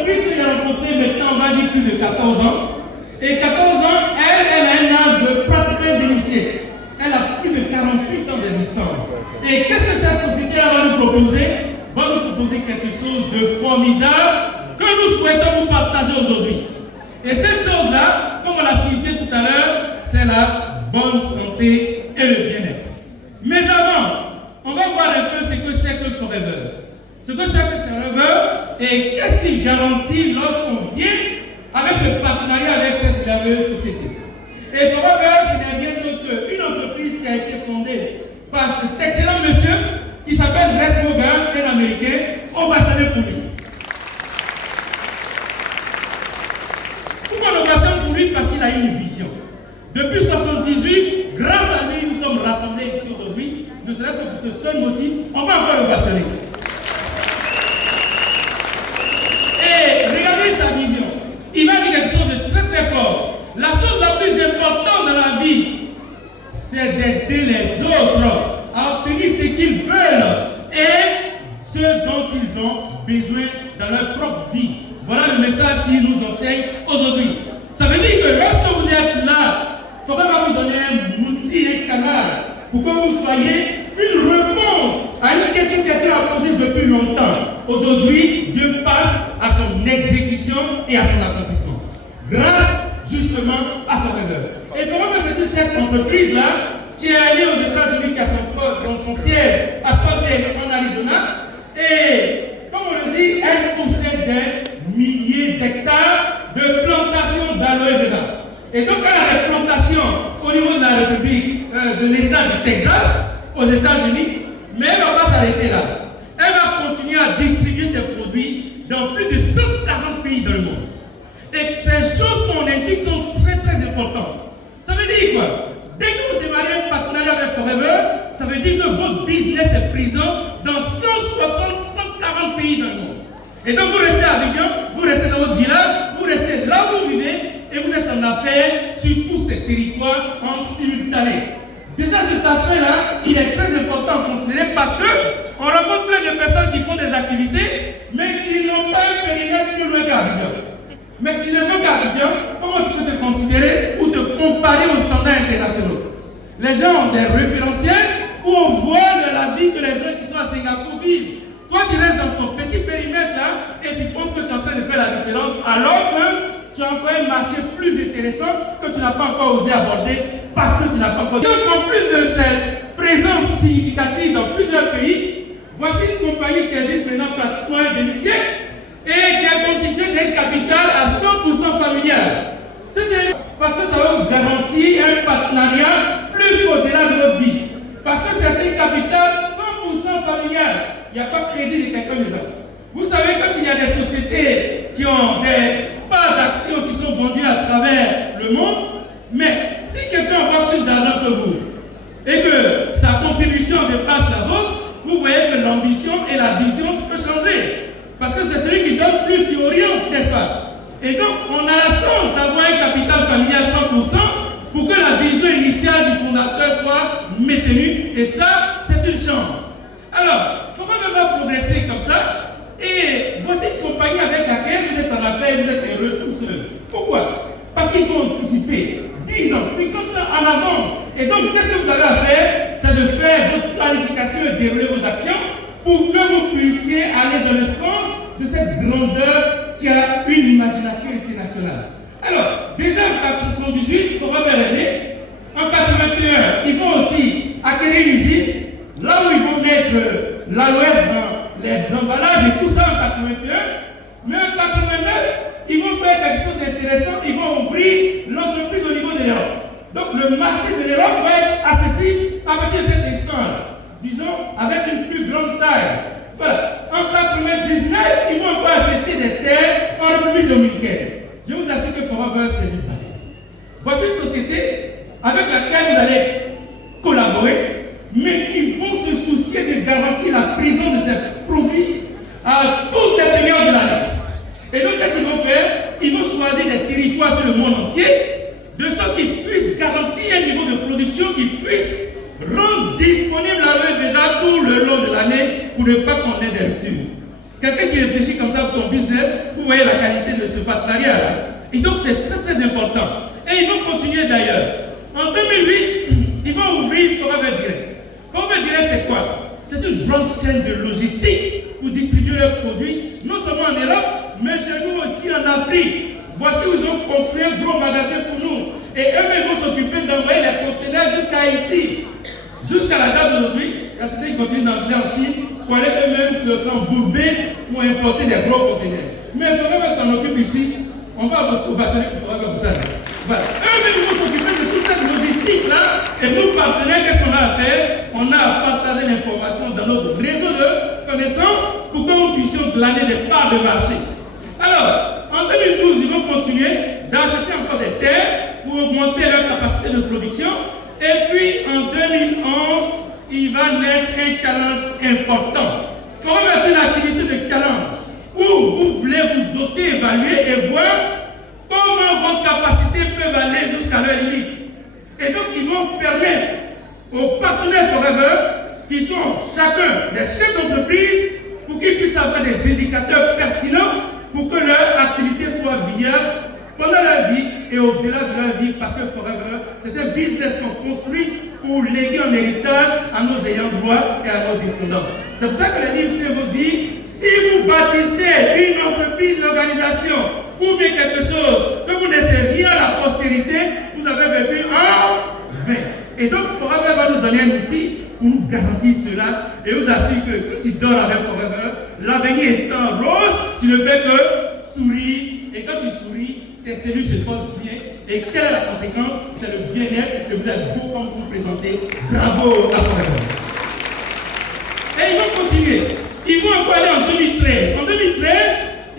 entreprise que j'ai rencontrée maintenant, on va dire plus de 14 ans. Et 14 ans, elle a un âge de pratiquer d'initié. Elle a plus de 48 ans d'existence. Et qu'est-ce que cette société va nous proposer? Va nous proposer quelque chose de formidable que nous souhaitons vous partager aujourd'hui. Et cette chose-là, comme on l'a signifié tout à l'heure, c'est la bonne santé et le bien-être. Mais avant, on va voir un peu ce que c'est que Forever. Ce que c'est que Forever et qu'est-ce qu'il garantit lorsqu'on vient avec ce partenariat avec cette merveilleuse société. Et Forever, ce n'est rien d'autre qu'une entreprise qui a été fondée par cet excellent monsieur qui s'appelle Rex Morgan, un Américain. On va saluer pour lui. Pourquoi on ovationne pour lui? Parce qu'il a une vision. Depuis 1978, grâce à lui, nous sommes rassemblés ici aujourd'hui. Ne serait-ce que pour ce seul motif, on va encore ovationner. Et regardez sa vision. Il va dire quelque chose de très très fort. La chose la plus importante dans la vie, c'est d'aider les autres à obtenir ce qu'ils veulent et ce dont ils ont besoin dans leur propre vie. Voilà le message qu'il nous enseigne aujourd'hui. Ça veut dire que lorsque vous êtes là, il faudra vous donner un outil, un canal, pour que vous soyez une réponse à une question qui a été posée depuis longtemps. Aujourd'hui, Dieu passe à son exécution et à son accomplissement. Grâce justement à Forever. Et il faut voir que c'est cette entreprise-là qui est allée aux États-Unis, qui a son siège à Scottsdale en Arizona. Et comme on le dit, elle possède des milliers d'hectares de plantations d'aloe vera. Et donc elle a des plantations au niveau de la République, de l'État du Texas, aux États-Unis, mais elle ne va pas s'arrêter là. Elle va continuer à distribuer ses produits dans plus de 140 pays dans le monde. Et ces choses qu'on indique sont très très importantes. Ça veut dire quoi? Dès que vous démarrez un partenariat avec Forever, ça veut dire que votre business est présent dans 140 pays dans le monde. Et donc vous restez à Avignon, vous restez dans votre village, vous restez là où vous vivez et vous êtes en affaires sur tous ces territoires en simultané. Déjà cet aspect-là, il est très important à considérer parce qu'on rencontre plein de personnes qui font des activités mais qui n'ont pas un périmètre plus loin qu'Avignon. Mais tu n'es pas qu'Avignon, comment tu peux te considérer ou te comparer aux standards internationaux? Les gens ont des référentiels où on voit de la vie que les gens qui sont à Singapour vivent. Toi, tu restes dans ton petit périmètre là et tu penses que tu es en train de faire la différence alors que tu as encore un marché plus intéressant que tu n'as pas encore osé aborder parce que tu n'as pas encore. Donc, en plus de cette présence significative dans plusieurs pays, voici une compagnie qui existe maintenant pratiquement un demi-siècle et qui est constituée d'un capital à 100% familial. C'est parce que ça va vous garantir un partenariat plus qu'au-delà de votre vie. Parce que c'est un capital 100% familial. Il n'y a pas de crédit de quelqu'un dedans. Vous savez, quand il y a des sociétés qui ont des parts d'actions qui sont vendues à travers le monde, mais si quelqu'un a plus d'argent que vous et que sa contribution dépasse la vôtre, vous voyez que l'ambition et la vision peuvent changer. Parce que c'est celui qui donne plus qui oriente, n'est-ce pas? Et donc, on a la chance d'avoir un capital familial 100% pour que la vision initiale du fondateur soit maintenue. Et ça, c'est une chance. Alors, il faut quand même progresser comme ça. Et voici une compagnie avec laquelle vous êtes en affaires, vous êtes heureux tout seul. Pourquoi? Parce qu'il faut anticiper 10 ans, 50 ans en avance. Et donc, qu'est-ce que vous avez à faire? C'est de faire votre planification et dérouler vos actions pour que vous puissiez aller dans le sens de cette grandeur qui a une imagination internationale. Alors, déjà en 1978, pour avoir l'année, en 81, ils vont aussi acquérir une usine, là où ils vont mettre l'aloès dans les emballages et tout ça en 81. Mais en 89, ils vont faire quelque chose d'intéressant, ils vont ouvrir l'entreprise au niveau de l'Europe. Donc le marché de l'Europe va être accessible à partir de cet instant-là, disons avec une plus grande taille. Voilà. En 99, ils vont encore acheter des terres en République dominicaine. Je vous assure que Forever, c'est une balise. Voici une société avec laquelle vous allez collaborer, mais ils vont se soucier de garantir la présence de ces produits à toutes les périodes de l'année. Et donc, qu'est-ce qu'ils vont faire? Ils vont choisir des territoires sur le monde entier, de sorte qu'ils puissent garantir un niveau de production qui puisse rendre disponible l'aloe vera tout le long de l'année pour ne pas qu'on ait des ruptures. Quelqu'un qui réfléchit comme ça pour ton business, vous voyez la qualité de ce partenariat. Et donc, c'est très, très important. Et ils vont continuer d'ailleurs. En 2008, ils vont ouvrir Forever Direct. Forever Direct, c'est quoi? C'est une grande chaîne de logistique pour distribuer leurs produits, non seulement en Europe, mais chez nous aussi en Afrique. Voici où ils ont construit un gros magasin pour nous. Et eux-mêmes vont s'occuper d'envoyer les conteneurs jusqu'à ici. Jusqu'à la date d'aujourd'hui, la société continue d'enchaîner en Chine pour aller eux-mêmes se s'embourber pour importer des gros conteneurs. Mais Forever s'en occupe ici. On va vous subventionner pour Forever vous savez. Voilà. Eux-mêmes vont s'occuper de toute cette logistique-là. Et nous, partenaires, qu'est-ce qu'on a à faire? On a à partager l'information dans notre réseau de connaissances pour que nous puissions glaner des parts de marché. Alors, en 2012, ils vont continuer d'acheter encore des terres pour augmenter leur capacité de production. Et puis, en 2011, il va naître un challenge important. Forever est une activité de challenge où vous voulez vous auto-évaluer et voir comment vos capacités peuvent aller jusqu'à leur limite. Et donc, ils vont permettre aux partenaires Forever, qui sont chacun des chefs d'entreprise, pour qu'ils puissent avoir des indicateurs pertinents pour que leur activité soit viable pendant leur vie et au-delà de leur vie, parce que Forever, c'est un business qu'on construit pour léguer en héritage à nos ayants droit et à nos descendants. C'est pour ça que le livre vous dit, si vous bâtissez une entreprise, une organisation, ou bien quelque chose que vous laissez rien à la postérité, vous avez vécu un 20. Et donc, Forever va nous donner un outil pour nous garantir cela et vous assure que quand tu dors avec Forever, l'avenir étant rose, tu ne fais que sourire. Et quand tu souris, tes cellules se portent bien. Et quelle est la conséquence? C'est le bien-être que vous êtes beau comme vous présentez. Bravo à Forever. Et ils vont continuer. Ils vont encore aller en 2013. En 2013,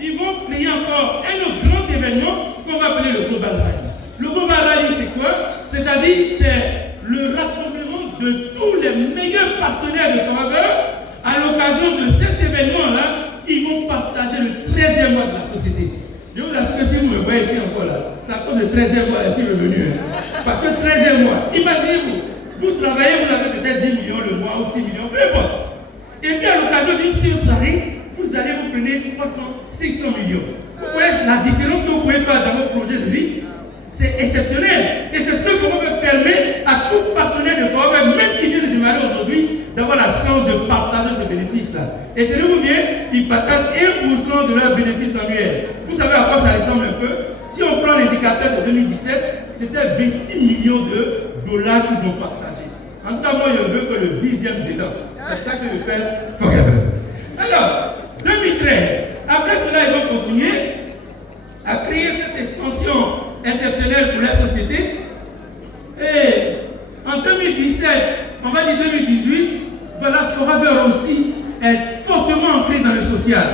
ils vont créer encore un autre grand événement qu'on va appeler le Global Rally. Le Global Rally, c'est quoi? C'est-à-dire, c'est le rassemblement de tous les meilleurs partenaires de Forever. À l'occasion de cet événement-là, ils vont partager le 13e mois de la société. Je vous assure que si vous me voyez ici encore là, c'est à cause du 13e mois ici revenu. Parce que 13e mois, imaginez-vous, vous travaillez, vous avez peut-être 10 millions le mois ou 6 millions, peu importe. Et puis à l'occasion d'une soirée, vous allez vous prenez 300, 500 millions. Vous voyez la différence que vous pouvez faire dans votre projet de vie? C'est exceptionnel. Et c'est ce que Forever permet à tout partenaire de Forever, même qui vient de démarrer aujourd'hui, d'avoir la chance de partager ce bénéfice-là. Et tenez-vous bien, ils partagent 1% de leur bénéfice annuel. Vous savez à quoi ça ressemble un peu? Si on prend l'indicateur de 2017, c'était 26 millions de dollars qu'ils ont partagés. En tout cas, moi, je veux que le 10e dedans. C'est ça que je fais Forever. Alors, 2013, après cela, ils vont continuer à créer cette expansion exceptionnelle pour la société. Et en 2017, on va dire 2018, voilà, Forever aussi est fortement ancré dans le social.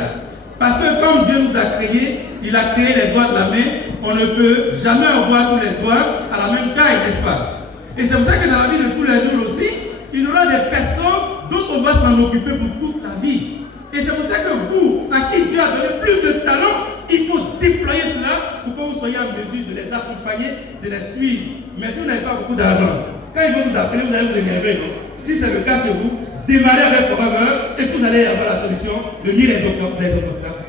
Parce que comme Dieu nous a créés, il a créé les doigts de la main, on ne peut jamais avoir tous les doigts à la même taille, n'est-ce pas? Et c'est pour ça que dans la vie de tous les jours aussi, il y aura des personnes dont on va s'en occuper pour toute la vie. Et c'est pour ça que vous, à qui Dieu a donné plus de talent, il faut déployer cela pour que vous soyez en mesure de les accompagner, de les suivre. Mais si vous n'avez pas beaucoup d'argent, quand ils vont vous appeler, vous allez vous énerver, non? Si c'est le cas chez vous, démarrez avec Forever et vous allez avoir la solution de lire les autocrates.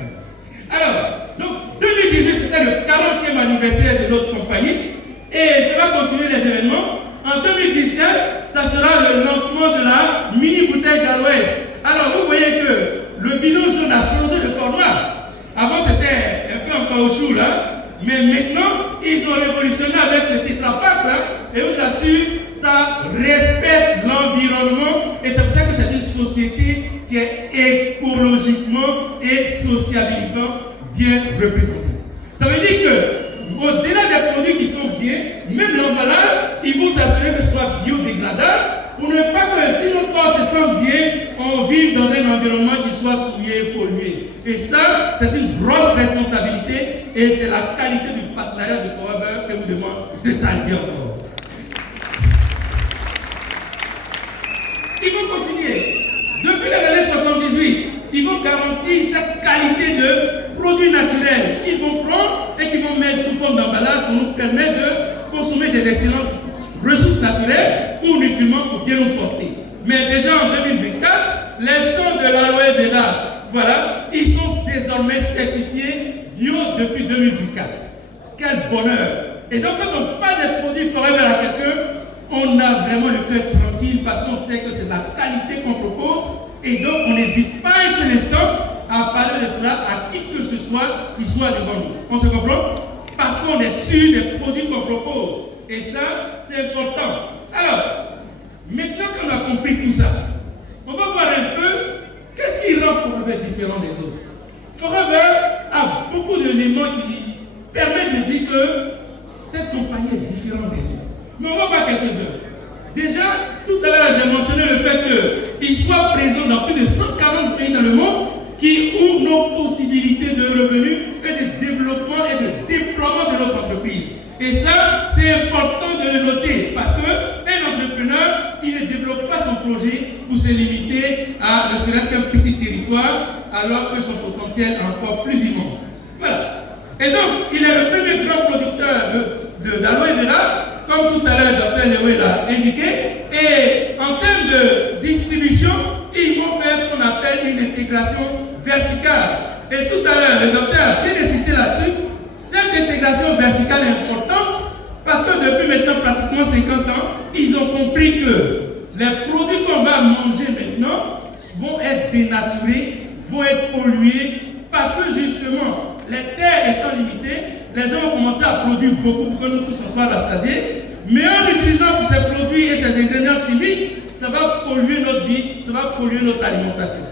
Alors, donc 2018, c'était le 40e anniversaire de notre compagnie et ça va continuer les événements. En 2019, ça sera le lancement de la mini-bouteille d'Aloès. Alors, vous voyez que le bidon jaune a changé de format. Avant, c'était un peu en caoutchouc, là. Mais maintenant, ils ont révolutionné avec ce tétrapack, là. Et je vous assure, ça respecte l'environnement. Et c'est pour ça que c'est une société qui est écologiquement et sociabiliquement bien représentée. Ça veut dire que, au-delà des produits qui sont bien, même l'emballage, il faut s'assurer que ce soit biodégradable. Pour ne pas que si notre corps se sent bien, on vive dans un environnement qui soit souillé, pollué. Et ça, c'est une grosse responsabilité et c'est la qualité du partenariat de Forever que vous demande de saluer encore. Ils vont continuer. Depuis les années 78, ils vont garantir cette qualité de produits naturels qu'ils vont prendre et qu'ils vont mettre sous forme d'emballage pour nous permettre de consommer des excellentes ressources naturelles ou nutriments pour bien nous porter. Mais déjà en 2024, les champs de l'aloe vera, voilà, ils sont désormais certifiés bio depuis 2024. Quel bonheur! Et donc, quand on parle des produits Forever à quelqu'un, on a vraiment le cœur tranquille parce qu'on sait que c'est la qualité qu'on propose. Et donc, on n'hésite pas un seul instant à parler de cela à qui que ce soit qui soit devant nous. On se comprend? Parce qu'on est sûr des produits qu'on propose. Et ça, c'est important. Alors, maintenant qu'on a compris tout ça, on va voir un peu qu'est-ce qui rend Forever différent des autres. Forever a beaucoup d'éléments qui permettent de dire que cette compagnie est différente des autres. Mais on va voir quelques-uns. Déjà, tout à l'heure, j'ai mentionné le fait qu'il soit présent dans plus de 140 pays dans le monde qui ouvrent nos possibilités de revenus et de développement et de déploiement de notre entreprise. Et ça, c'est important de le noter parce qu'un entrepreneur, il ne développe pas son projet pour se limiter à ne serait-ce qu'un petit territoire alors que son potentiel est encore plus immense. Voilà. Et donc, il est le premier grand producteur d'aloe vera, comme tout à l'heure, Dr. Lewe l'a indiqué. Et en termes de distribution, ils vont faire ce qu'on appelle une intégration verticale. Et tout à l'heure, le docteur a bien insisté là-dessus. Cette intégration verticale est importante parce que depuis maintenant pratiquement 50 ans, ils ont compris que les produits qu'on va manger maintenant vont être dénaturés, vont être pollués, parce que justement, les terres étant limitées, les gens vont commencer à produire beaucoup pour que nous tous on soit rassasiés. Mais en utilisant tous ces produits et ces ingrédients chimiques, ça va polluer notre vie, ça va polluer notre alimentation.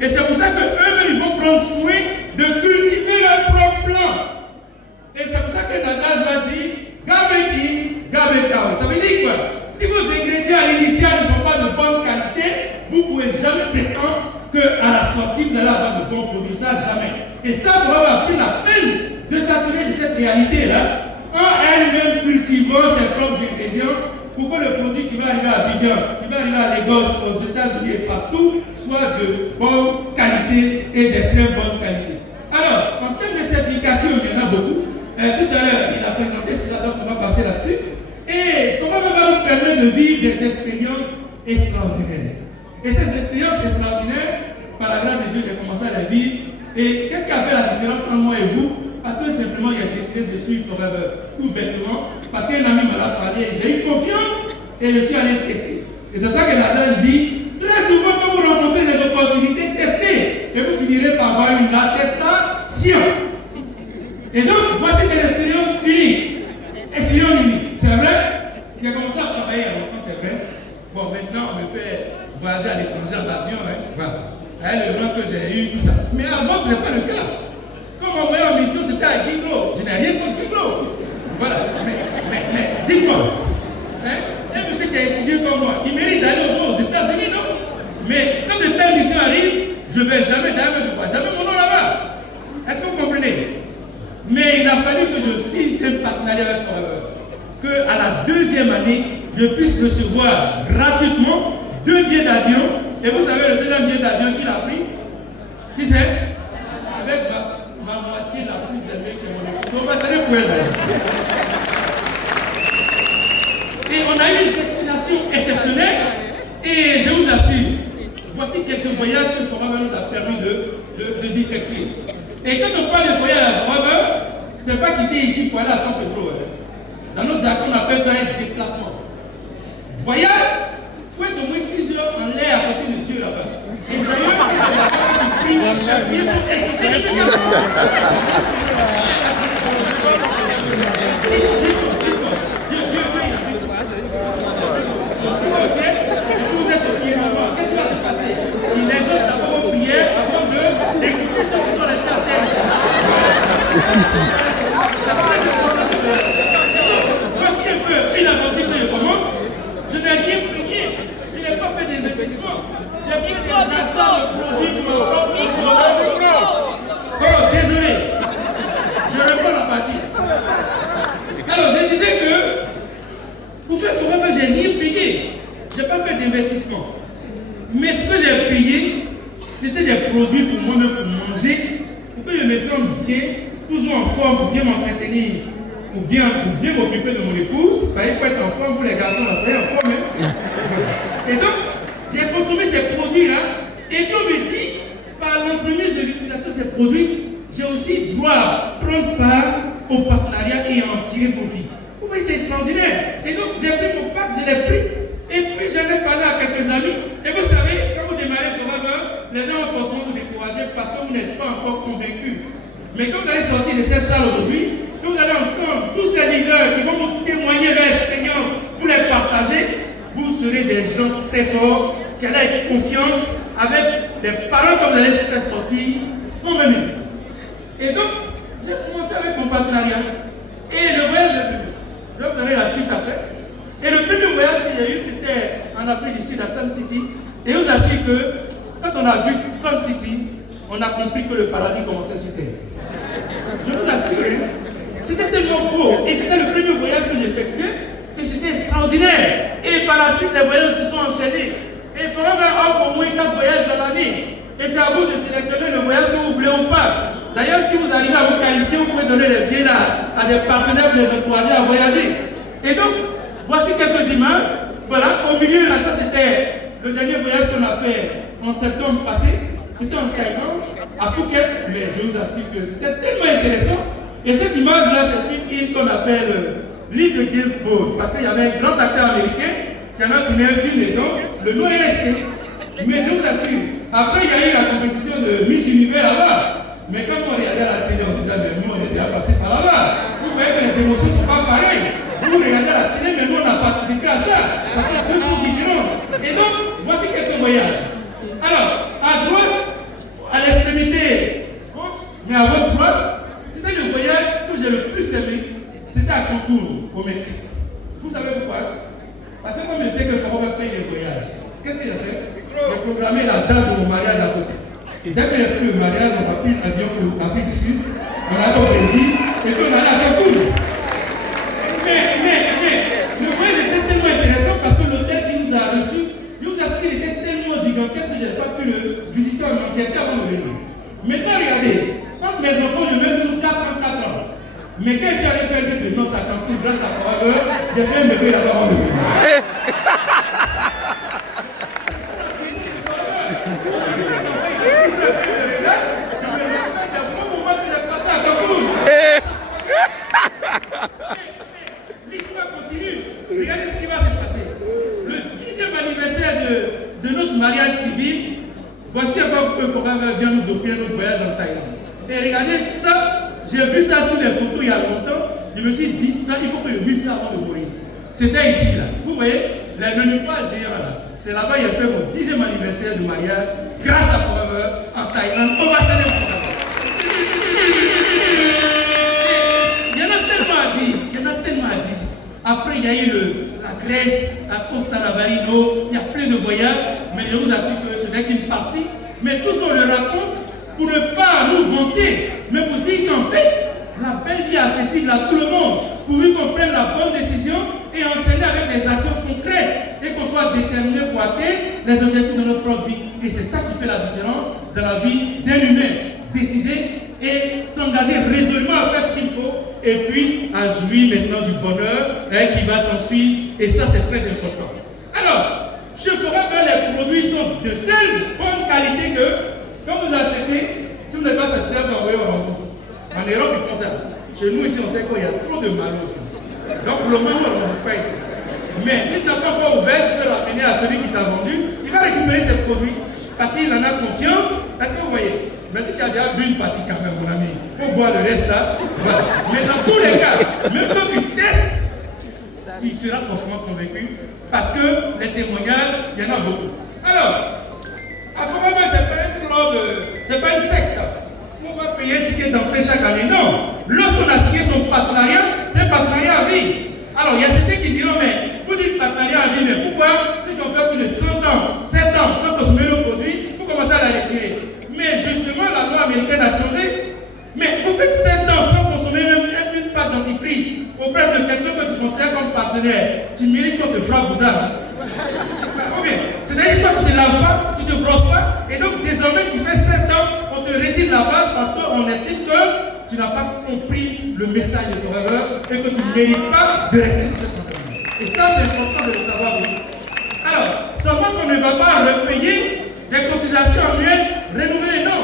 Et c'est pour ça qu'eux-mêmes, ils vont prendre soin de cultiver leur propre plan. Et c'est pour ça que l'adage va dire Gabeki, Gabekao. Ça veut dire quoi? Si vos ingrédients à l'initial ne sont pas de bonne qualité, vous ne pouvez jamais prétendre qu'à la sortie, vous allez avoir de bons produits. Ça, jamais. Et ça, vous avez pris la peine de s'assurer de cette réalité-là, en elle-même cultivant ses propres ingrédients pour que le produit qui va arriver à Abidjan, qui va arriver à Lagos, aux États-Unis et partout, soit de bonne qualité et d'extrême bonne qualité. Alors, en termes de certification, il y en a beaucoup. Tout à l'heure, il a présenté cela, donc on va passer là-dessus. Et comment ça va nous permettre de vivre des expériences extraordinaires. Et ces expériences extraordinaires, par la grâce de Dieu, j'ai commencé à les vivre. Et qu'est-ce qui a fait la différence entre moi et vous? Parce que simplement, il a décidé de suivre Forever, tout bêtement. Parce qu'un ami me l'a parlé, j'ai eu confiance et je suis allé tester. Et c'est ça que l'adage dit, très souvent quand vous rencontrez des opportunités, testez. Et vous finirez par avoir une attestation. Et donc, voici cette expérience unique. Expérience unique. C'est vrai? J'ai commencé à travailler à longtemps, c'est vrai. Bon, maintenant, on me fait voyager à l'étranger en avion. Voilà. Avec le rang que j'ai eu, tout ça. Mais avant, ce n'est pas le cas. Comme on voyait en mission, c'était à Guiglo. Je n'ai rien contre Guiglo. Voilà. Mais dites-moi, un monsieur qui a étudié comme moi, il mérite d'aller aux États-Unis, non? Mais quand de telles missions arrivent, je ne vais jamais, d'ailleurs, je ne vois jamais mon nom là-bas. Est-ce que vous comprenez? Mais il a fallu que je tisse un partenariat avec Forever. Qu'à la deuxième année, je puisse recevoir gratuitement 2 billets d'avion. Et vous savez, le deuxième billet d'avion qu'il a pris, qui c'est? Avec ma moitié la plus élevée que mon épouse. Donc, ça n'est pas elle. Et on a eu une destination exceptionnelle. Et je vous assure, voici quelques voyages que Forever nous a permis d'effectuer. Et quand on parle de voyage à Forever, ce n'est pas quitter ici pour aller à San Pedro. Dans notre jargon, on appelle ça un déplacement. Voyage, il faut être au moins 6 heures en l'air à côté de Dieu là-bas. Et d'ailleurs, il y a des gens qui prient, ils sont exceptionnels. Vous êtes au pied là-bas, qu'est-ce qui va se passer? Il les autres d'abord aux prières avant d'écouter ceux qui sont restés à terre. Voici un peu une aventure que je commence. Je n'ai rien prié. Je n'ai pas fait d'investissement. J'ai pris des achats de produits pour mon propre. Oh, désolé. Je reprends la partie. Alors, je disais que pour faire Forever, j'ai rien payé. Je n'ai pas fait d'investissement. Mais ce que j'ai payé, c'était des produits pour moi-même pour manger, pour que je me sente bien, toujours en forme, pour bien m'entretenir, pour bien m'occuper de mon épouse. Il faut être en forme pour les garçons, là, soyez en forme. Et donc, j'ai consommé ces produits-là, et puis on me dit, par l'entremise de l'utilisation de ces produits, j'ai aussi droit prendre part au partenariat et en tirer profit. Vous voyez, c'est extraordinaire. Et donc, j'ai pris mon pacte, je l'ai pris. Et puis, j'en ai parlé à quelques amis. Et vous savez, quand vous démarrez Forever, les gens vont forcément vous décourager parce que vous n'êtes pas encore convaincus. Mais quand vous allez sortir de cette salle aujourd'hui, quand vous allez entendre tous ces leaders qui vont vous témoigner leur expérience, vous les partager, vous serez des gens très forts qui allez avec confiance, avec des parents comme vous allez se faire sortir sans même hésiter. Et donc, j'ai commencé avec mon partenariat. Et le voyage est venu. Je vais vous donner la suite après. Et le premier voyage que j'ai eu, c'était en Afrique du Sud, à Sun City. Et je vous assure que quand on a vu Sun City, on a compris que le paradis commençait sur terre. Je vous assure, c'était tellement beau. Et c'était le premier voyage que j'ai effectué. Et c'était extraordinaire. Et par la suite, les voyages se sont enchaînés. Et il faudra offre au moins 4 voyages dans l'année. Et c'est à vous de sélectionner le voyage que vous voulez ou pas. D'ailleurs, si vous arrivez à vous qualifier, vous pouvez donner les billets à des partenaires pour les encourager à voyager. Et donc, voici quelques images. Voilà, au milieu, là, ça c'était le dernier voyage qu'on a fait en septembre passé. C'était en Thaïlande, à Phuket. Mais je vous assure que c'était tellement intéressant. Et cette image-là, c'est sur une île qu'on appelle l'île de James Bond. Parce qu'il y avait un grand acteur américain qui en a tourné un film, et donc le nom est resté. Mais je vous assure, après il y a eu la compétition de Miss Univers là-bas. Mais quand on regardait à la télé, on disait, mais nous on était à passer par là-bas. Vous voyez que les émotions ne sont pas pareilles. Vous regardez à la télé, mais nous on a participé à ça. Ça fait deux choses différentes. Et donc, voici quelques voyages. Alors, à droite, à l'extrémité gauche, mais à votre droite, c'était le voyage que j'ai le plus aimé. C'était à Cancun, au Mexique. Vous savez pourquoi? Parce que comme je sais que je vais payer les voyages, qu'est-ce que j'ai fait? J'ai programmé la date de mon mariage à côté. Et dès que j'ai fait le mariage, on a pris un avion pour l'Afrique du Sud, on a allé au Brésil, et puis on a allé à Cancun. Mais, le voyage était tellement intéressant parce que l'hôtel qui nous a reçus, je vous assure qu'il était tellement gigantesque que je n'ai pas pu le visiter en entièreté avant de venir. Maintenant, regardez, quand mes enfants, je mets toujours 4 ans. Mais quand je suis allé faire de noces à Cancun grâce à Forever, j'ai fait un bébé là-bas avant de venir. L'histoire continue. Regardez ce qui va se passer. Le 10e anniversaire de notre mariage civil, voici encore que Forever vient nous offrir notre voyage en Thaïlande. Et regardez ça. J'ai vu ça sur les photos il y a longtemps. Je me suis dit, ça, il faut que je vive ça avant de mourir. C'était ici, là. Vous voyez, le nuage géant, là. C'est là-bas que j'ai fait mon 10e anniversaire de mariage, grâce à Forever, en Thaïlande. On va se faire. Il y en a tellement à dire. Après, il y a eu la Grèce, la Costa Navarino, il y a plein de voyages. Mais je vous assure que ce n'est qu'une partie. Mais tout ça, on le raconte pour ne pas nous vanter, mais pour dire qu'en fait, la belle vie est accessible à tout le monde, pourvu qu'on prenne la bonne décision et enchaîner avec des actions concrètes et qu'on soit déterminé pour atteindre les objectifs de notre propre vie. Et c'est ça qui fait la différence dans la vie d'un humain. Décider et s'engager résolument à faire ce qu'il faut et puis à jouir maintenant du bonheur qui va s'ensuivre. Et ça, c'est très important. Alors, je ferai que les produits sont de telle bonne qualité que quand vous achetez, si vous n'êtes pas satisfait, vous envoyez au rembourse. En Europe, ils font ça. Chez nous, ici, on sait qu'il y a trop de malheur aussi. Donc, pour le moment, on ne rembourse pas ici. Mais si tu n'as pas encore ouvert, tu peux l'amener à celui qui t'a vendu. Il va récupérer ses produits parce qu'il en a confiance. Est-ce que vous voyez? Mais si tu as déjà bu une partie quand même, mon ami, il faut boire le reste là. Voilà. Mais dans tous les cas, même quand tu testes, tu seras forcément convaincu parce que les témoignages, il y en a beaucoup. Alors, à ce moment, ce n'est pas un club, ce n'est pas une secte. On va payer un ticket d'entrée chaque année. Non. Lorsqu'on a signé son partenariat, c'est un partenariat à vie. Alors, il y a certains qui diront, mais vous dites partenariat à vie, mais pourquoi ceux qui ont fait plus de 100 ans, 7 ans, sans consommer le produit, vous commencez à la retirer? Mais justement, la loi américaine a changé. Mais vous faites 7 ans sans consommer même une pâte dentifrice auprès de quelqu'un que tu considères comme partenaire. Tu mérites qu'on te frappe vous ça. C'est-à-dire que toi, tu ne te laves pas, tu ne te brosses pas, et donc désormais tu fais 7 ans, on te retire de la base parce qu'on estime que tu n'as pas compris le message de Forever et que tu ne mérites pas de rester sur cette compagnie. Et ça, c'est important de le savoir aussi. Alors, seulement qu'on ne va pas repayer des cotisations annuelles renouvelées, non.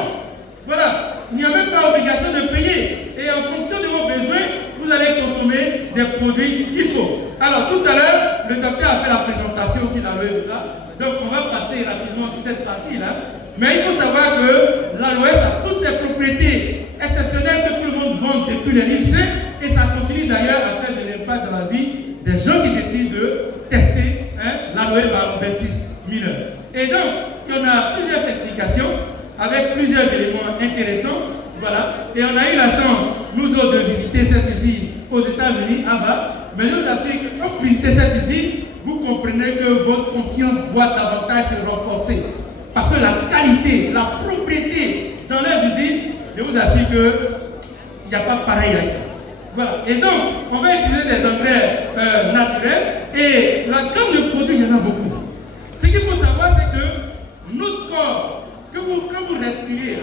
Voilà. Il n'y a même pas obligation de payer. Et en fonction de vos besoins, vous allez consommer des produits qu'il faut. Alors tout à l'heure, le docteur a fait la présentation aussi dans l'OE là. Donc on va passer rapidement sur cette partie-là. Mais il faut savoir que l'aloès a toutes ses propriétés exceptionnelles que tout le monde vend depuis les livres saints. Et ça continue d'ailleurs à faire de l'impact dans la vie des gens qui décident de tester l'aloe barobensis mineur. Et donc, il y en a plusieurs certifications avec plusieurs éléments intéressants. Voilà. Et on a eu la chance, nous autres, de visiter cette usine aux États-Unis, à bas. Mais nous assure que quand vous visitez cette usine, vous comprenez que votre confiance doit davantage se renforcer. Parce que la qualité, la propriété dans leurs usines, je vous assure qu'il n'y a pas pareil ailleurs. Voilà. Et donc, on va utiliser des engrais naturels et la gamme de produits, il y en a beaucoup. Ce qu'il faut savoir, c'est que notre corps, quand vous respirez,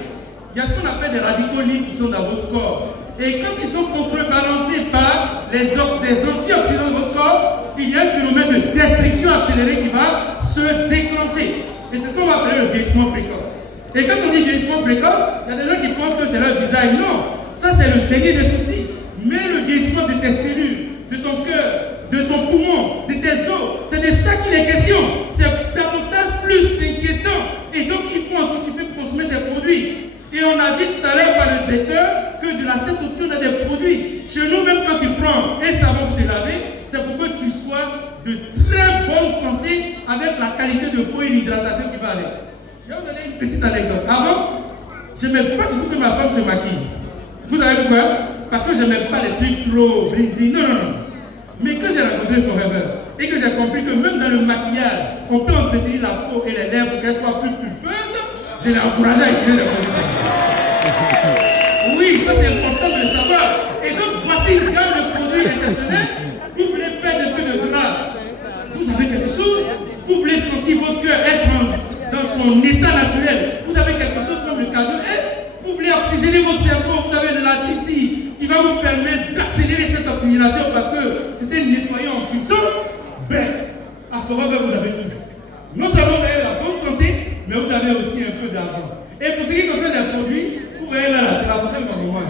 il y a ce qu'on appelle des radicaux libres qui sont dans votre corps. Et quand ils sont contrebalancés par des antioxydants de votre corps, il y a un phénomène de destruction accélérée qui va se déclencher. Et c'est ce qu'on va appeler le vieillissement précoce. Et quand on dit vieillissement précoce, il y a des gens qui pensent que c'est leur visage. Non, ça c'est le dernier des soucis. Mais le vieillissement de tes cellules, de ton cœur, de ton poumon, de tes os, c'est de ça qu'il est question. C'est davantage plus inquiétant. Et donc il faut anticiper pour consommer ces produits. Et on a dit tout à l'heure par le directeur que de la tête au pied, on a des produits. Chez nous, même quand tu prends un savon pour te laver, c'est pour que tu sois de très bonne santé avec la qualité de peau et l'hydratation qui va avec. Je vais vous donner une petite anecdote. Avant, je n'aimais pas du tout que ma femme se maquille. Vous savez pourquoi? Parce que je n'aime pas les trucs trop bling. Non. Mais quand j'ai rencontré Forever et que j'ai compris que même dans le maquillage, on peut entretenir la peau et les lèvres pour qu'elles soient plus pulpeuses, je l'ai encouragé à utiliser les produits. Oui, ça c'est important de le savoir. Et donc voici une gamme de produits exceptionnels. Vous voulez perdre un peu de gras, vous avez quelque chose. Vous voulez sentir votre cœur être dans son état naturel, vous avez quelque chose comme le cardio. Vous voulez oxygéner votre cerveau, vous avez de la ici qui va vous permettre d'accélérer cette oxygénation parce que c'est un nettoyant en puissance. Ben, à Forever, vous avez tout. Non seulement vous avez la bonne santé, mais vous avez aussi un peu d'argent. Et pour ce qui concerne les produits, vous voyez là, c'est la bouteille de mon moment.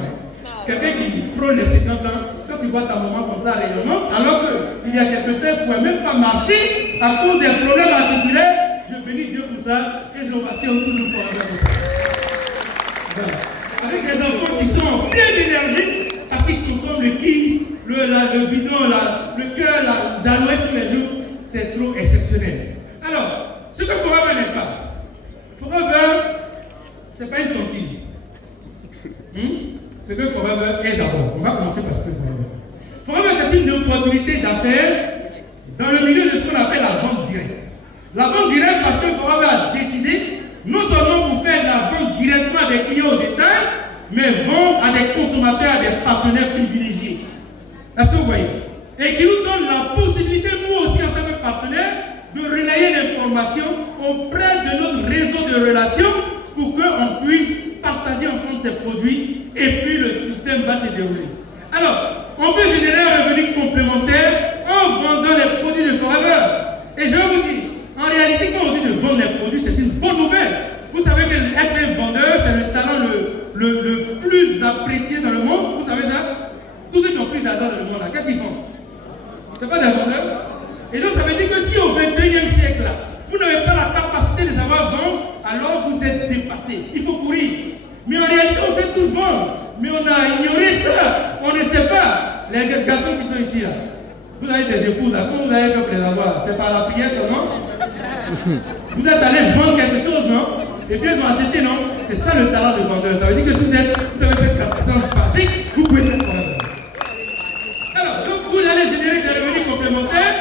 Quelqu'un qui prône les 60 ans, quand tu vois ta maman comme ça, elle remonte, alors qu'il y a quelques temps, elle ne pouvait même pas marcher à cause des problèmes articulaires. Je bénis Dieu pour ça et je remercie toujours pour avoir ça. Voilà. Avec des enfants qui sont pleins d'énergie parce qu'ils consomment le kiss, le bidon, le cœur, d'aloès tous les jours, c'est trop exceptionnel. Alors, ce que Forever n'est pas, Forever, ce n'est pas une tontine. Ce que Forever est d'abord. On va commencer par ce que Forever. Forever, c'est une opportunité d'affaires dans le milieu de ce qu'on appelle la vente directe. La vente directe, parce que Forever a décidé non seulement pour faire la vente directement à des clients au détail, mais vendre à des consommateurs, à des partenaires privilégiés. Est-ce que vous voyez? Et qui nous donne la possibilité, nous aussi en tant que partenaires, de relayer l'information auprès de notre réseau de relations pour qu'on puisse partager ensemble ces produits et puis le système va se dérouler. Alors, on peut générer un revenu complémentaire en vendant les produits de Forever. Et je vais vous dire, en réalité, quand on dit de vendre les produits, c'est une bonne nouvelle. Vous savez qu'être un vendeur, c'est le talent le plus apprécié dans le monde. Vous savez ça? Tous ceux qui ont plus d'argent dans le monde, là, qu'est-ce qu'ils font? Ce n'est pas des vendeurs. Et donc, ça veut dire que si au 21e siècle, là, vous n'avez pas la capacité de savoir vendre, alors vous êtes dépassé. Il faut courir. Mais en réalité, on sait tous vendre. Mais on a ignoré ça. On ne sait pas. Les garçons qui sont ici, là, vous avez des épouses, là, comment vous avez fait pour les avoir? C'est par la prière seulement? Vous êtes allé vendre quelque chose, non? Et puis ils ont acheté, non? C'est ça le talent de vendeur. Ça veut dire que si vous avez cette capacité pratique, vous pouvez faire vendeur. Alors, donc vous allez générer des revenus complémentaires.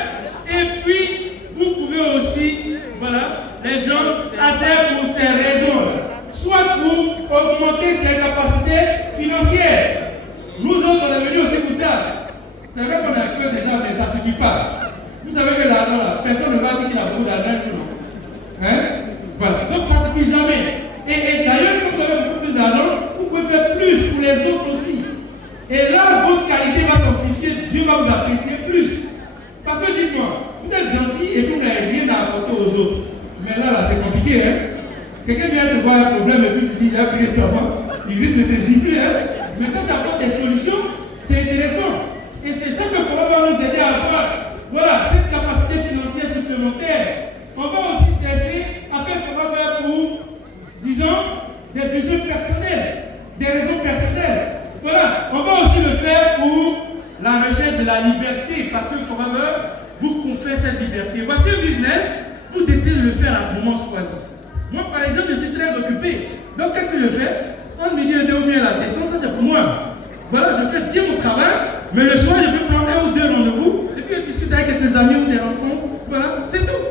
Et puis, vous pouvez aussi, voilà, les gens adhèrent pour ces raisons. Soit pour augmenter ses capacités financières. Nous autres, on est venus aussi pour ça. C'est vrai qu'on a que des gens, mais ça ne suffit pas. Vous savez que l'argent, là, personne ne va dire qu'il a beaucoup d'argent. Hein? Voilà. Donc ça ne suffit jamais. Et d'ailleurs, quand vous avez beaucoup plus d'argent, vous pouvez faire plus pour les autres aussi. Et là, votre qualité va s'amplifier, Dieu va vous apprécier plus. Parce que dites-moi, vous êtes gentil et vous n'avez rien à apporter aux autres. Mais là c'est compliqué, hein? Quelqu'un vient te voir un problème et puis tu dis, il a pris le serment. il risque de te gifler. Mais quand tu apportes des solutions, c'est intéressant. Et c'est ça que Forum va nous aider à avoir. Voilà, cette capacité financière supplémentaire. On va aussi chercher à faire Forum pour, disons, des besoins personnels, des raisons personnelles. Voilà, on va aussi le faire pour la recherche de la liberté, parce que Forum vous confère cette liberté. Voici un business, vous décidez de le faire à un moment choisi. Moi, par exemple, je suis très occupé. Donc, qu'est-ce que je fais? Quand midi et 2 ou bien la descente, ça c'est pour moi. Voilà, je fais bien mon travail, mais le soir, je peux prendre 1 ou 2 rendez-vous, et puis je discute avec quelques amis ou des rencontres. Voilà, c'est tout.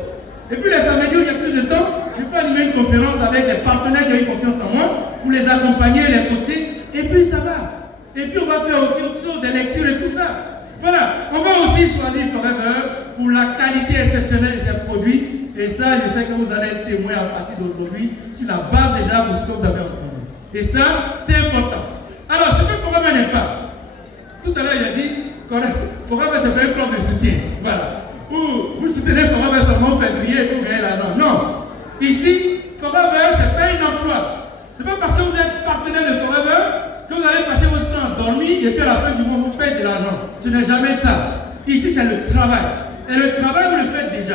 Et puis les samedis où il y a plus de temps, je peux animer une conférence avec des partenaires qui ont eu confiance en moi, pour les accompagner, les coacher, et puis ça va. Et puis on va faire aussi des lectures et tout ça. Voilà, on va aussi choisir Forever pour la qualité exceptionnelle de ses produits. Et ça, je sais que vous allez être témoin à partir d'aujourd'hui sur la base déjà de ce que vous avez entendu. Et ça, c'est important. Alors, ce que Forever n'est pas, tout à l'heure il a dit, Forever c'est pas un club de soutien. Voilà. Ou vous soutenez Forever seulement en février pour gagner l'argent. Non. Ici, Forever, c'est pas un emploi. C'est pas parce que vous êtes partenaire de Forever que vous allez passer votre temps à dormir et puis à la fin du mois vous payez de l'argent. Ce n'est jamais ça. Ici, c'est le travail. Et le travail, vous le faites déjà.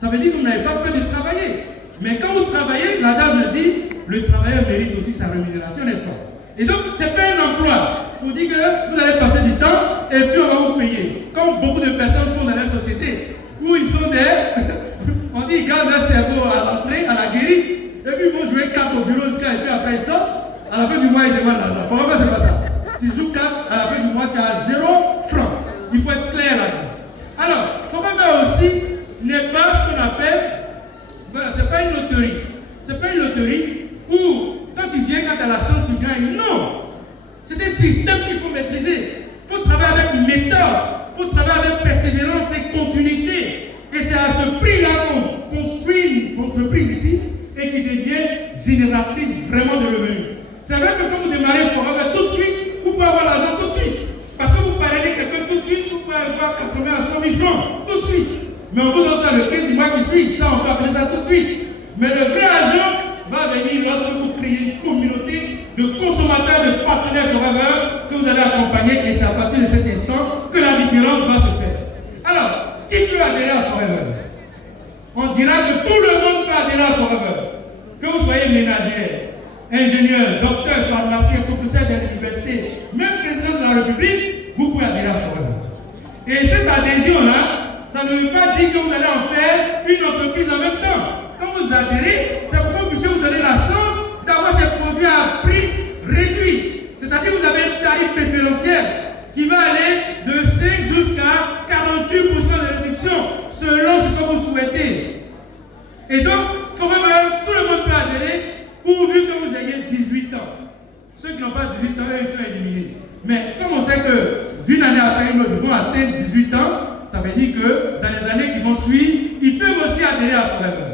Ça veut dire que vous n'avez pas peur de travailler. Mais quand vous travaillez, la dame me dit, le travailleur mérite aussi sa rémunération, n'est-ce pas? Et donc, ce n'est pas un emploi. Pour dire que vous allez passer du temps et puis on va vous payer. Comme beaucoup de personnes font dans la société, où ils sont des... on dit, ils gardent leur cerveau à l'entrée, à la guérite, et puis ils vont jouer 4 au bureau jusqu'à, et puis après ils sortent. À la fin du mois, ils demandent l'argent. Pourquoi c'est pas ça? Tu joues 4, à la fin du mois, tu as 0 francs. Il faut être clair là-dedans. Alors, Forever aussi n'est pas ce qu'on appelle, voilà, c'est pas une loterie. C'est pas une loterie où, quand tu viens, quand tu as la chance, tu gagnes. Non! C'est des systèmes qu'il faut maîtriser. Il faut travailler avec méthode, il faut travailler avec persévérance et continuité. Et c'est à ce prix-là qu'on construit une entreprise ici et qui devient génératrice vraiment de revenus. C'est vrai que quand vous démarrez Forever tout de suite, vous pouvez avoir l'argent tout de suite. Parce que vous parlez de quelqu'un tout de suite, vous pouvez avoir 80 à 100 000 francs tout de suite. Mais on vous donne ça le 15 du mois qui suit, ça on peut appeler ça tout de suite. Mais le vrai argent va venir lorsque vous créez une communauté de consommateurs, de partenaires Forever que vous allez accompagner et c'est à partir de cet instant que la différence va se faire. Alors, qui peut adhérer à Forever? On dira que tout le monde peut adhérer à Forever. Que vous soyez ménagère, ingénieur, docteur, pharmacien, professeur de l'université, même président de la République, vous pouvez adhérer à Forever. Et cette adhésion-là, ça ne veut pas dire que vous allez en faire une entreprise en même temps. Quand vous adhérez, c'est pour que vous puissiez vous donner la chance d'avoir ces produits à prix réduit. C'est-à-dire que vous avez un tarif préférentiel qui va aller de 5 jusqu'à 48% de réduction selon ce que vous souhaitez. Et donc, Forever, tout le monde peut adhérer pourvu que vous ayez 18 ans. Ceux qui n'ont pas 18 ans, ils sont éliminés. Mais comme on sait que d'une année après une autre, ils vont atteindre 18 ans, ça veut dire que dans les années qui vont suivre, ils peuvent aussi adhérer à Forever.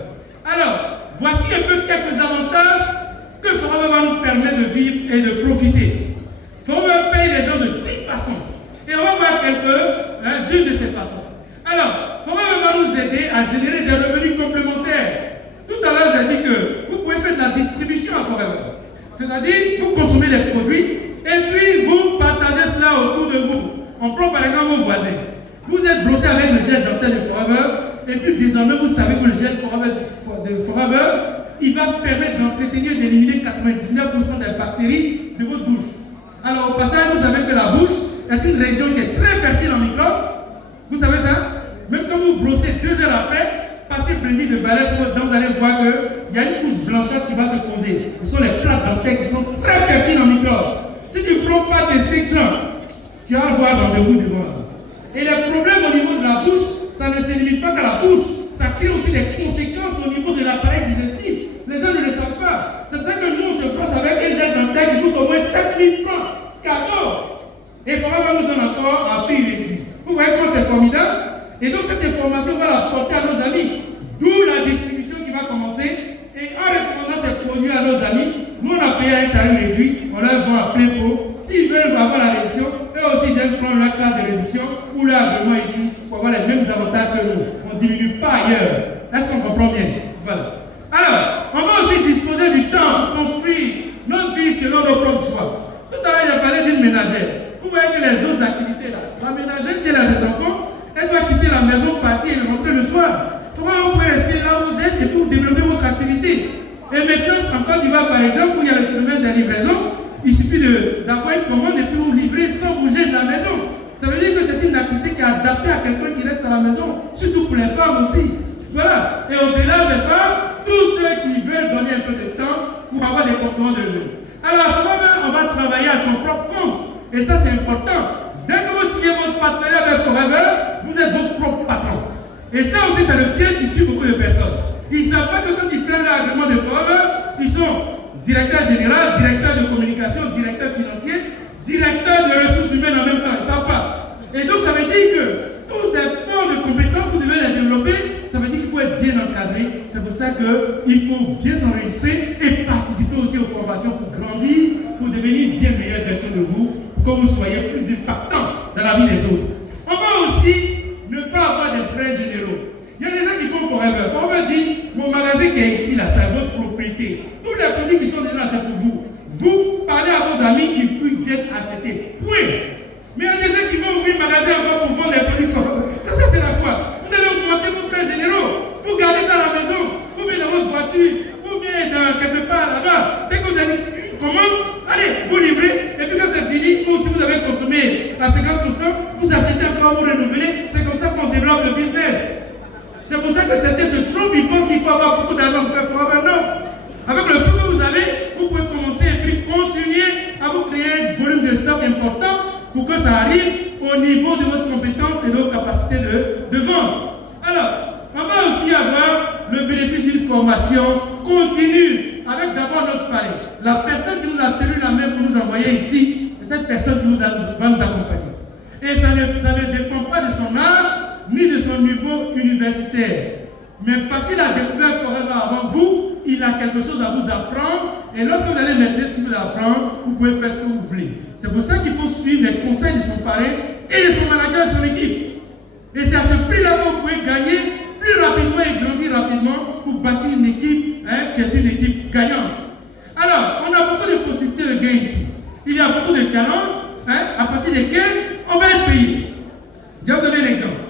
Alors, voici un peu quelques avantages que Forever va nous permettre de vivre et de profiter. Forever paye les gens de 10 façons. Et on va voir quelques-unes de ces façons. Alors, Forever va nous aider à générer des revenus complémentaires. Tout à l'heure, j'ai dit que vous pouvez faire de la distribution à Forever. C'est-à-dire, vous consommez des produits et puis vous partagez cela autour de vous. On prend par exemple vos voisins. Vous êtes brossé avec le gel Docteur de Forever et puis désormais vous savez que le gel de Forever, il va permettre d'entretenir et d'éliminer 99% des bactéries de votre bouche. Alors au passage, vous savez que la bouche est une région qui est très fertile en microbes. Vous savez ça? Même quand vous brossez 2 heures après, passez brindille de balai sur votre dent, vous allez voir qu'il y a une couche blanchâtre qui va se poser. Ce sont les plaques dentaires qui sont très fertiles en microbes. Si tu ne prends pas tes 6 ans, tu vas avoir rendez-vous devant. Et les problèmes au niveau de la bouche, ça ne se limite pas qu'à la bouche. Ça crée aussi des conséquences au niveau de l'appareil digestif. Les gens ne le savent pas. C'est pour ça que nous, on se brosse avec un gel dentaire qui coûte au moins 7 000 francs. Cadeau. Et Forever nous donne encore à prix réduit. Vous voyez comment c'est formidable? Et donc cette information, on va la porter à nos amis. D'où la distribution qui va commencer. Et en recommandant ces produits à nos amis, nous on a payé un tarif réduit, on leur vend à plein pot. S'ils veulent avoir la réduction, eux aussi ils viennent prendre leur carte de réduction ou leur agrément ici pour avoir les mêmes avantages que nous. On ne diminue pas ailleurs. Est-ce qu'on comprend bien? Voilà. Alors, on va aussi disposer du temps pour construire notre vie selon nos propres quitter là. La ménagère, si elle a des enfants, elle doit quitter la maison, partir et rentrer le soir. Comment vous pouvez rester là où vous êtes et pour développer votre activité? Et maintenant, en Côte d'Ivoire, par exemple, où il y a le phénomène de la livraison, il suffit d'avoir une commande et puis vous livrer sans bouger de la maison. Ça veut dire que c'est une activité qui est adaptée à quelqu'un qui reste à la maison, surtout pour les femmes aussi. Voilà. Et au-delà des femmes, tous ceux qui veulent donner un peu de temps pour avoir des comportements de jeu. Alors, on va travailler à son propre compte. Et ça, c'est important. Dès que vous signez votre partenariat avec Forever, vous êtes votre propre patron. Et ça aussi, c'est le piège qui tue beaucoup de personnes. Ils ne savent pas que quand ils prennent l'agrément de Forever, ils sont directeur général, directeur de communication, directeur financier, directeur de ressources humaines en même temps. Ils ne savent pas. Et donc, ça veut dire que tous ces points de compétences, vous devez les développer. Ça veut dire qu'il faut être bien encadré. C'est pour ça qu'il faut bien s'enregistrer et participer aussi aux formations pour grandir, pour devenir une bien meilleure version de vous, pour que vous soyez plus impactant dans la vie des autres. On va aussi ne pas avoir des frais généraux. Il y a des gens qui font Forever. Forever dit, mon magasin qui est ici, là, c'est votre propriété. Tous les produits qui sont là, c'est pour vous. Vous parlez à vos amis qui viennent acheter. Point. Mais il y a des gens qui vont ouvrir un magasin encore pour vendre les produits Forever. Ça c'est la quoi. Vous allez augmenter vos frais généraux. Vous gardez ça à la maison, ou bien dans votre voiture, ou bien dans quelque part là-bas. Dès que vous avez une commande, allez, vous livrez, et puis quand c'est fini, ou si vous avez consommé à 50%, vous achetez encore, vous renouvelez. C'est comme ça qu'on développe le business. C'est pour ça que certains se trompent, ils pensent qu'il faut avoir beaucoup d'argent pour faire Forever. Non. Avec le peu que vous avez, vous pouvez commencer et puis continuer à vous créer un volume de stock important pour que ça arrive au niveau de votre compétence et de vos capacités de vente. Alors, on va aussi avoir le bénéfice d'une formation continue avec d'abord notre pari. La personne qui nous a tenu la main pour nous envoyer ici, c'est cette personne qui va nous accompagner. Et ça ne dépend pas de son âge ni de son niveau universitaire. Mais parce qu'il a découvert Forever avant vous, il a quelque chose à vous apprendre. Et lorsque vous allez maîtriser ce qu'il vous apprend, vous pouvez faire ce que vous voulez. C'est pour ça qu'il faut suivre les conseils de son parrain et de son manager et de son équipe. Et c'est à ce prix-là que vous pouvez gagner plus rapidement et grandir rapidement pour bâtir une équipe qui est une équipe gagnante. Alors, on a beaucoup de possibilités de gain ici. Il y a beaucoup de challenges à partir desquels on va être payé. Je vais vous donner un exemple.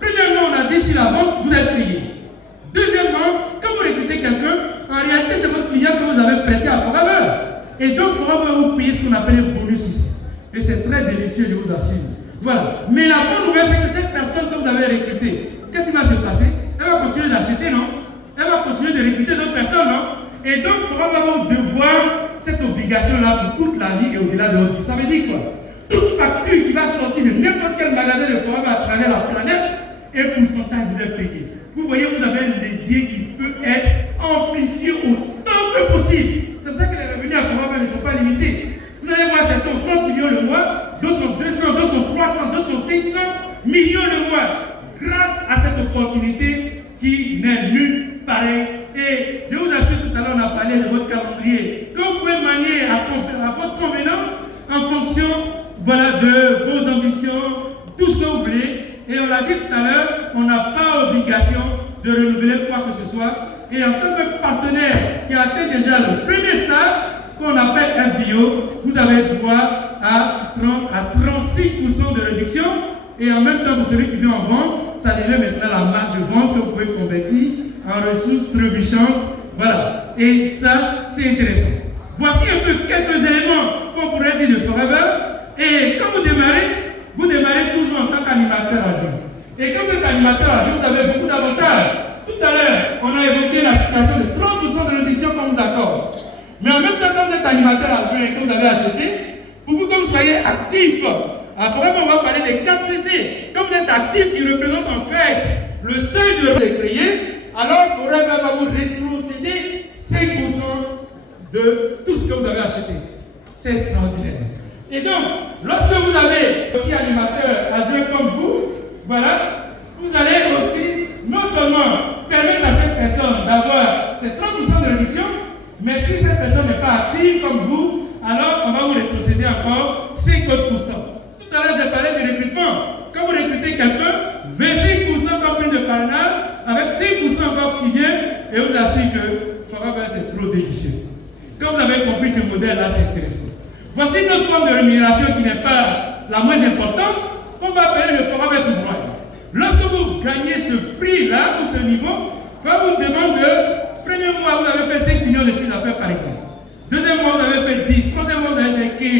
Premièrement, on a dit sur la vente, vous êtes payé. Deuxièmement, quand vous recrutez quelqu'un, en réalité, c'est votre client que vous avez prêté à Forever. Et donc, Forever va vous payer ce qu'on appelle un bonus ici. Et c'est très délicieux, je vous assure. Voilà. Mais la bonne nouvelle, c'est que cette personne que vous avez recrutée, qu'est-ce qui va se passer? Elle va continuer d'acheter, non? Elle va continuer de recruter d'autres personnes, non? Et donc, Forever va vous devoir cette obligation-là pour toute la vie et au-delà de votre vie. Ça veut dire quoi? Toute facture qui va sortir de n'importe quel magasin de Forever à travers la planète, un pourcentage vous est payé. Vous voyez, vous avez un levier qui peut être amplifié autant que possible. C'est pour ça que les revenus à Forever ne sont pas limités. Vous allez voir, certains ont 30 millions le mois, d'autres ont 200, d'autres ont 300, d'autres ont 500 millions le mois. Grâce à cette opportunité qui n'est nulle pareille. Et je vous assure, tout à l'heure, on a parlé de votre calendrier, que vous pouvez manier à votre convenance en fonction de vos ambitions, tout ce que vous voulez. Et on l'a dit tout à l'heure, on n'a pas obligation de renouveler quoi que ce soit. Et en tant que partenaire qui a atteint déjà le premier stade, qu'on appelle FBO, vous avez droit à 36% de réduction. Et en même temps, pour celui qui vient en vente, ça devient maintenant la marge de vente que vous pouvez convertir en ressources trébuchantes. Voilà. Et ça, c'est intéressant. Voici un peu quelques éléments qu'on pourrait dire de Forever. Et quand vous démarrez toujours en tant qu'animateur à jour. Et quand vous êtes animateur à jour, vous avez beaucoup d'avantages. Tout à l'heure, on a évoqué la situation de 30% de réduction qu'on vous accorde. Mais en même temps, quand vous êtes animateur à jour et que vous avez acheté, pour vous que vous soyez actif, à Forever, on va parler des 4 CC. Quand vous êtes actif, qui représente en fait le seuil de créer, alors Forever va vous rétrocéder 5% de tout ce que vous avez acheté. C'est extraordinaire. Et donc, lorsque vous avez aussi animateur à jouer comme vous, voilà, vous allez aussi non seulement permettre à cette personne d'avoir ces 30% de réduction, mais si cette personne n'est pas active comme vous, alors on va vous rétrocéder encore 50%. Tout à l'heure, j'ai parlé du recrutement. Quand vous recrutez quelqu'un, 25% comme prime de parrainage, avec 5% encore qui vient, et vous assure que Forever, c'est trop délicieux. Quand vous avez compris ce modèle-là, c'est intéressant. Voici une autre forme de rémunération qui n'est pas la moins importante, qu'on va payer le forum tout droit. Lorsque vous gagnez ce prix-là, ou ce niveau, quand vous demande le premier mois, vous avez fait 5 millions de chiffre d'affaires par exemple. Deuxième mois, vous avez fait 10. Troisième mois, vous avez fait 15.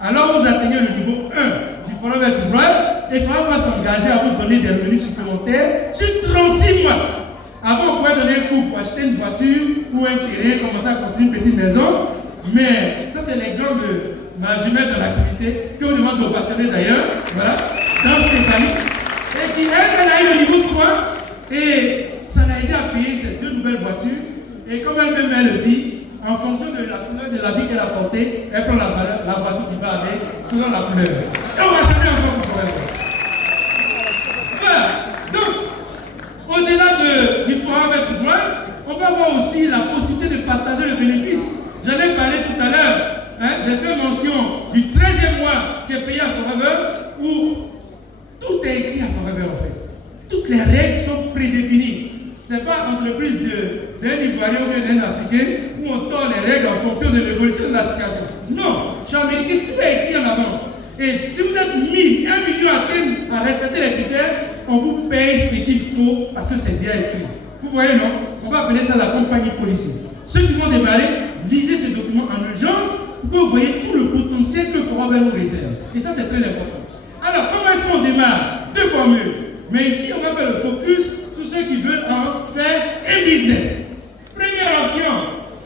Alors vous atteignez le niveau 1 du forum tout droit et le forum va s'engager à vous donner des revenus supplémentaires sur 36 mois. Avant, on pouvait donner le coup pour acheter une voiture ou un terrain, commencer à construire une petite maison. Mais ça, c'est l'exemple de ma jumelle de l'activité, que on demande aux passionnés d'ailleurs, voilà, dans Stéphanie, et qui, elle a eu le niveau 3, et ça l'a aidé à payer ces 2 nouvelles voitures. Et comme elle-même elle le dit, en fonction de la couleur de l'habit qu'elle a porté, elle prend la voiture qui va avec, selon la couleur. Et on va saluer encore pour elle. Voilà. Donc, au-delà du forum avec ce droit, on va avoir aussi la possibilité de partager le bénéfice. J'en ai parlé tout à l'heure. J'ai fait mention du 13e mois qui est payé à Forever, où tout est écrit à Forever en fait. Toutes les règles sont prédéfinies. Ce n'est pas entreprise d'un Ivoirien ou d'un Africain où on tord les règles en fonction de l'évolution de la situation. Non, chez Américain, tout est écrit en avance. Et si vous êtes mis 1 million à respecter les critères, on vous paye ce qu'il faut parce que c'est bien écrit. Vous voyez, non? On va appeler ça la compagnie policière. Ceux qui vont démarrer, lisez ce document en urgence pour que vous voyez tout le potentiel que Forever nous réserve. Et ça, c'est très important. Alors, comment est-ce qu'on démarre? 2 formules. Mais ici, on va faire le focus sur ceux qui veulent en faire un business. Première option,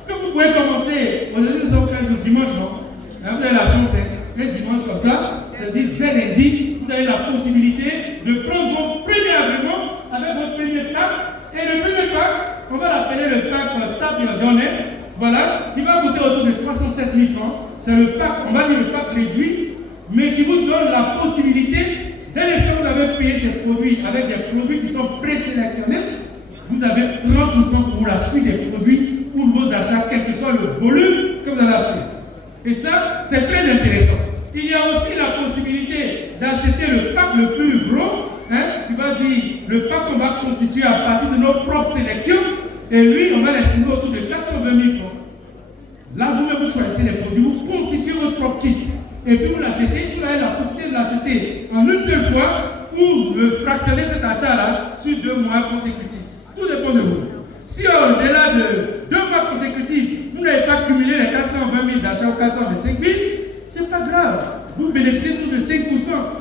que vous pouvez commencer. Aujourd'hui, nous sommes le dimanche, non? Là, vous avez la chance, le dimanche comme ça, c'est-à-dire dès lundi, vous avez la possibilité de prendre vos premiers agréments avec votre premier pack. Et le premier pack, on va l'appeler le pack Start Your Journey, voilà, qui va coûter autour de 316 000 francs. C'est le pack, on va dire le pack réduit, mais qui vous donne la possibilité, dès l'instant que vous avez payé ces produits avec des produits qui sont présélectionnés, vous avez 30% pour la suite des produits pour vos achats, quel que soit le volume que vous allez acheter. Et ça, c'est très intéressant. Il y a aussi la possibilité d'acheter le pack le plus gros, qui va dire le pack qu'on va constituer à partir de nos propres sélections, et lui, on va l'estimer autour de 420 000 francs. Là, vous choisissez les produits, vous constituez votre propre kit, et puis vous l'achetez, vous avez la possibilité de l'acheter en une seule fois, ou de fractionner cet achat-là sur 2 mois consécutifs. Tout dépend de vous. Si au-delà de 2 mois consécutifs, vous n'avez pas cumulé les 420 000 d'achats ou 425 000, c'est pas grave. Vous bénéficiez tout de 5%.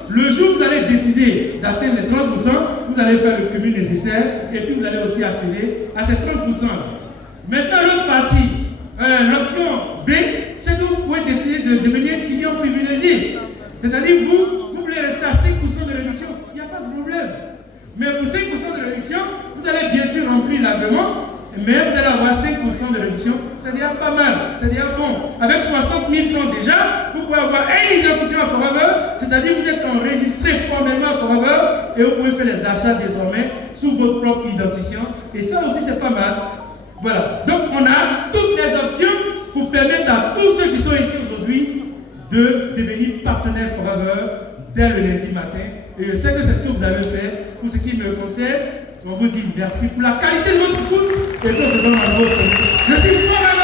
Le jour où vous allez décider d'atteindre les 30%, vous allez faire le cumul nécessaire et puis vous allez aussi accéder à ces 30%. Maintenant, l'autre partie, l'option B, c'est que vous pouvez décider de devenir client privilégié. C'est-à-dire, vous voulez rester à 5% de réduction, il n'y a pas de problème. Mais pour 5% de réduction, vous allez bien sûr remplir l'agrément, mais vous allez avoir 5% de réduction, c'est-à-dire pas mal. C'est-à-dire, bon, avec 60 000 francs déjà, vous pouvez avoir un identifiant à Forever, c'est-à-dire vous êtes enregistré formellement à Forever et vous pouvez faire les achats désormais sous votre propre identifiant. Et ça aussi, c'est pas mal. Voilà. Donc, on a toutes les options pour permettre à tous ceux qui sont ici aujourd'hui de devenir partenaires Forever dès le lundi matin. Et je sais que c'est ce que vous avez fait. Pour ce qui me concerne, on vous dit merci pour la qualité de votre course et pour ce dont on vous. Je suis fort